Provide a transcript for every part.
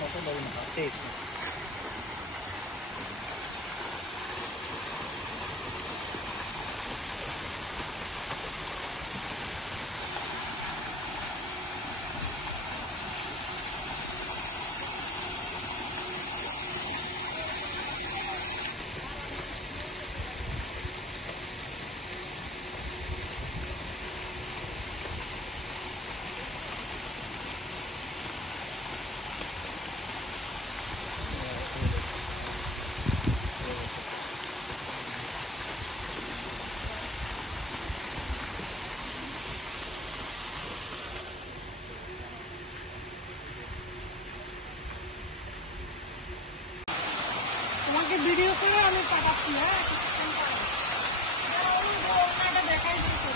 một cái đùi mà tiệt. তোমাকে video করে আমি পাঠাচ্ছি। হ্যাঁ, দেখাই দিয়েছে।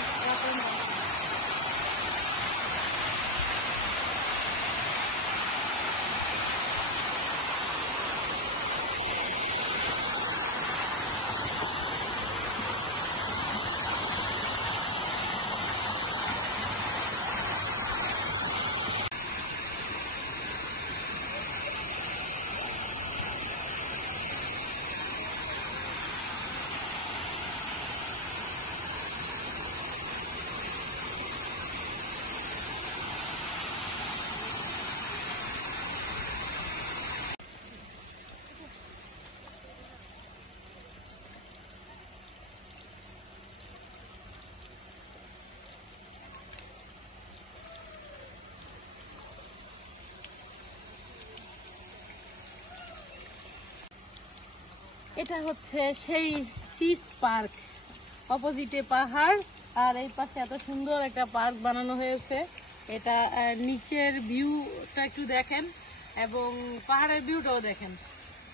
এটা হচ্ছে সেই সিস পার্ক, অপোজিটে পাহাড় আর এই পাশে এত সুন্দর একটা পার্ক বানানো হয়েছে। এটা নিচের ভিউটা একটু দেখেন এবং পাহাড়ের ভিউটাও দেখেন।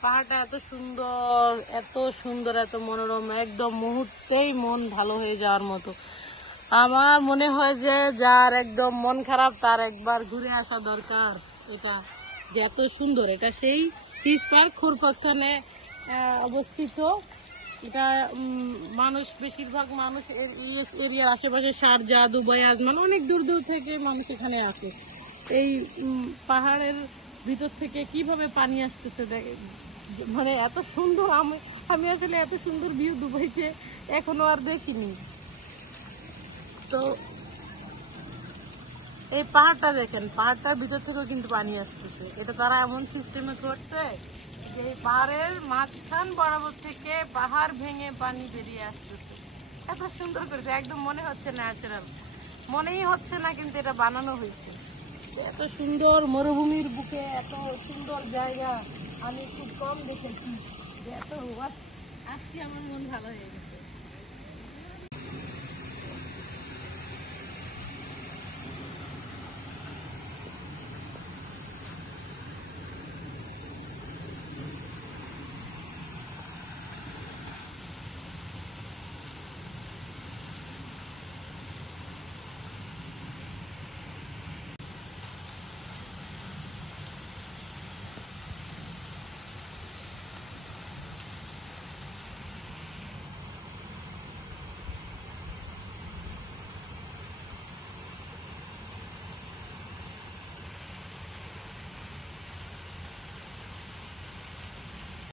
পাহাড়টা এত সুন্দর, এত সুন্দর, এত মনোরম, একদম মুহূর্তেই মন ভালো হয়ে যাওয়ার মতো। আমার মনে হয় যে যার একদম মন খারাপ তার একবার ঘুরে আসা দরকার। এটা যে এত সুন্দর, এটা সেই সিস পার্ক খুরফাখানে অবস্থিত। এটা মানুষ, বেশিরভাগ মানুষ এরিয়ার আশেপাশে শারজা, দুবাই, আজমান অনেক দূর দূর থেকে মানুষ এখানে আসে। এই পাহাড়ের ভিতর থেকে কিভাবে পানি আসতেছে দেখে, মানে এত সুন্দর। আমি আসলে এত সুন্দর ভিউ দুবাইতে এখনো আর দেখিনি। তো এই পাহাড়টা দেখেন, পাহাড়টার ভিতর থেকেও কিন্তু পানি আসতেছে। এটা তারা এমন সিস্টেমে করছে যে এই পাহাড়ের মাঝখান বরাবর থেকে পাহাড় ভেঙে পানি বেরিয়ে আসতেছে। এত সুন্দর করেছে, একদম মনে হচ্ছে ন্যাচারাল, মনেই হচ্ছে না কিন্তু এটা বানানো হয়েছে। এত সুন্দর মরুভূমির বুকে এত সুন্দর জায়গা আমি খুব কম দেখেছি। যে এত আসছি আমার মন ভালো হয়ে গেছে।